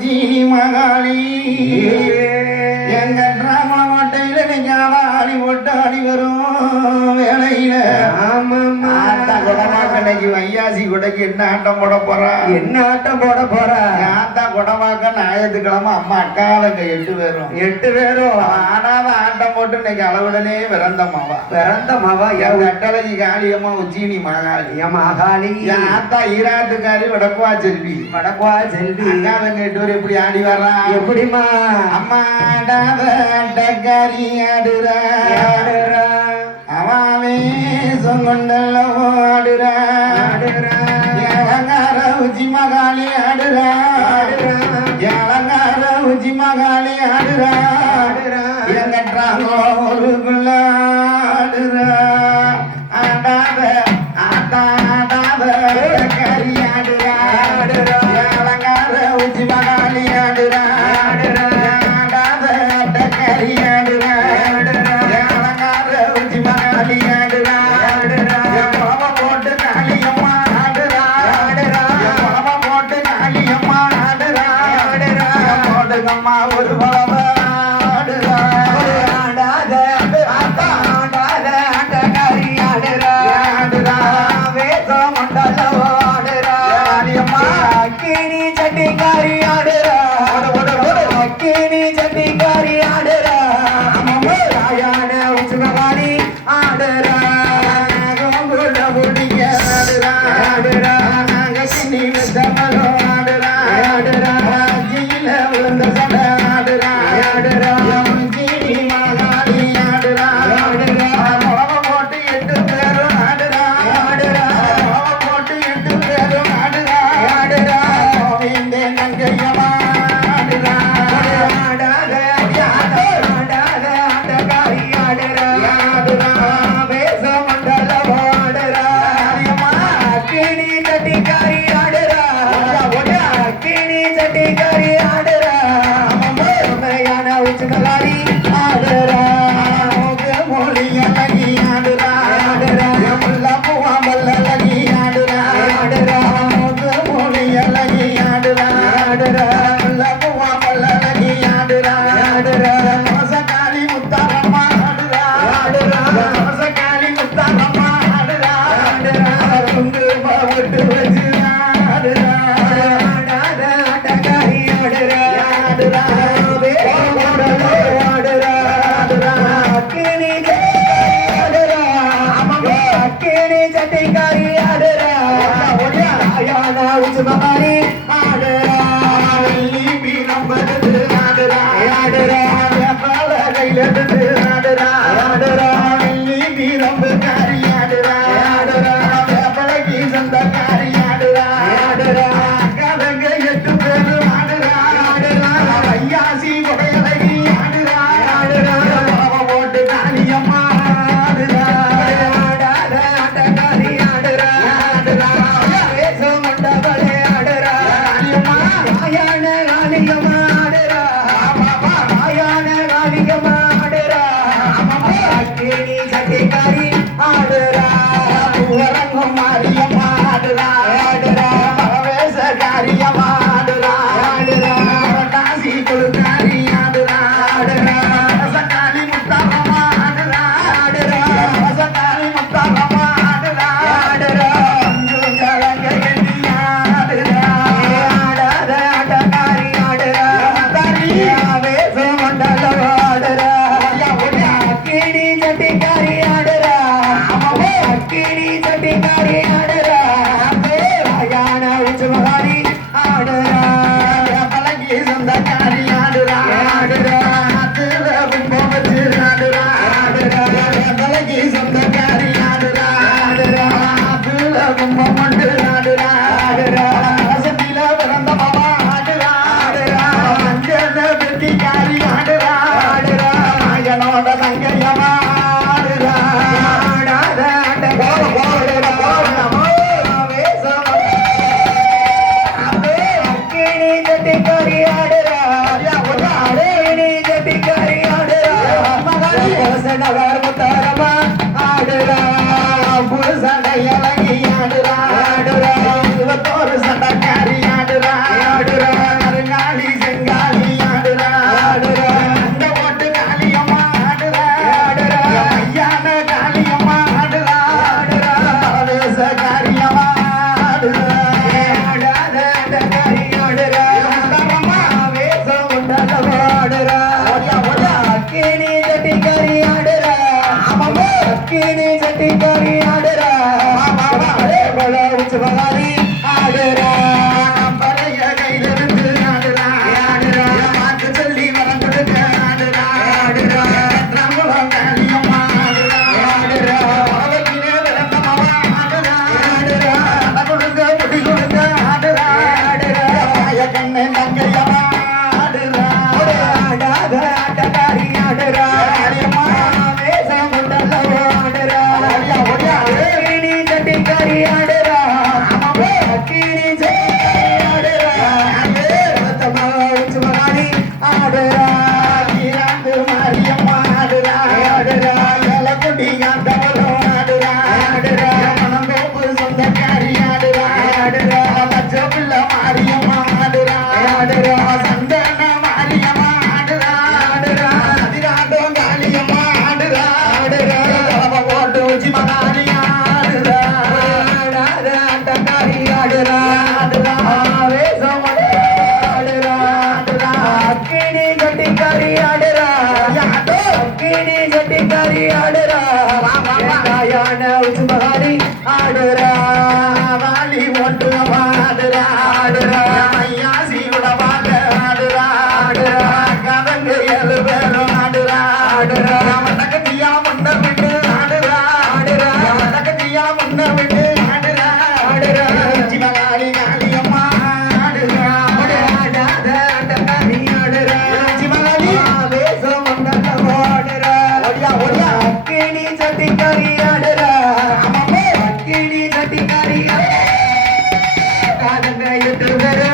ஜீனி மகாளி எங்க டிராமா மாட்டையில நீங்க ஆளி போட்டு ஆடி வரும் வேலையில ஆட்டா குடமா கிடைக்கும் ஐயாசி குடைக்கு என்ன ஆட்டம் போட போறா? என்ன ஆட்டம் போட போறா? ஆட்டா புடவாக்க ஞாயிற்றுக்கிழமை அம்மா அக்காளுக்கு எட்டு பேரும். எட்டு பேரும். ஆனாலும் ஆட்டம் போட்டு இன்னைக்கு அளவுடனே பிறந்த மாவா. பிறந்த மாவா? என் கட்டளகி காளியம்மா உச்சினி மகாளி. என் மகாளி. என் ஆத்தா ஈராட்டுக்காரி வடக்குவா செல்வி. வடக்குவா செல்வி. அக்காளுங்க எட்டு பேரும் எப்படி ஆடி வர்றா? எப்படிமா அம்மா ஆடாதாரி ஆடுறா. அவாவே சொங்கொண்டல்ல ஓடுறா. ஆடுறா. உச்சி மகாளி ஆடுறா. இறங்கட்டாங்கோ ஒரு பிள்ளாடுற ஆண்டாத ஆண்டாடாத கரியாடுறாடுற அலங்கார உச்சி மகாலியாடுற ஆண்டாத கரியாடுறாடுற அலங்கார உச்சி மகாலியாடுறா ஒரு பலம் ஜட்டிக்காரி ஆடுறா. அக்கினி ஜட்டிக்காரி சட்டி காரி ஆடுறா அம்மா உண்மையான உச்சு நல்லாரி Bye. Till I காதங்க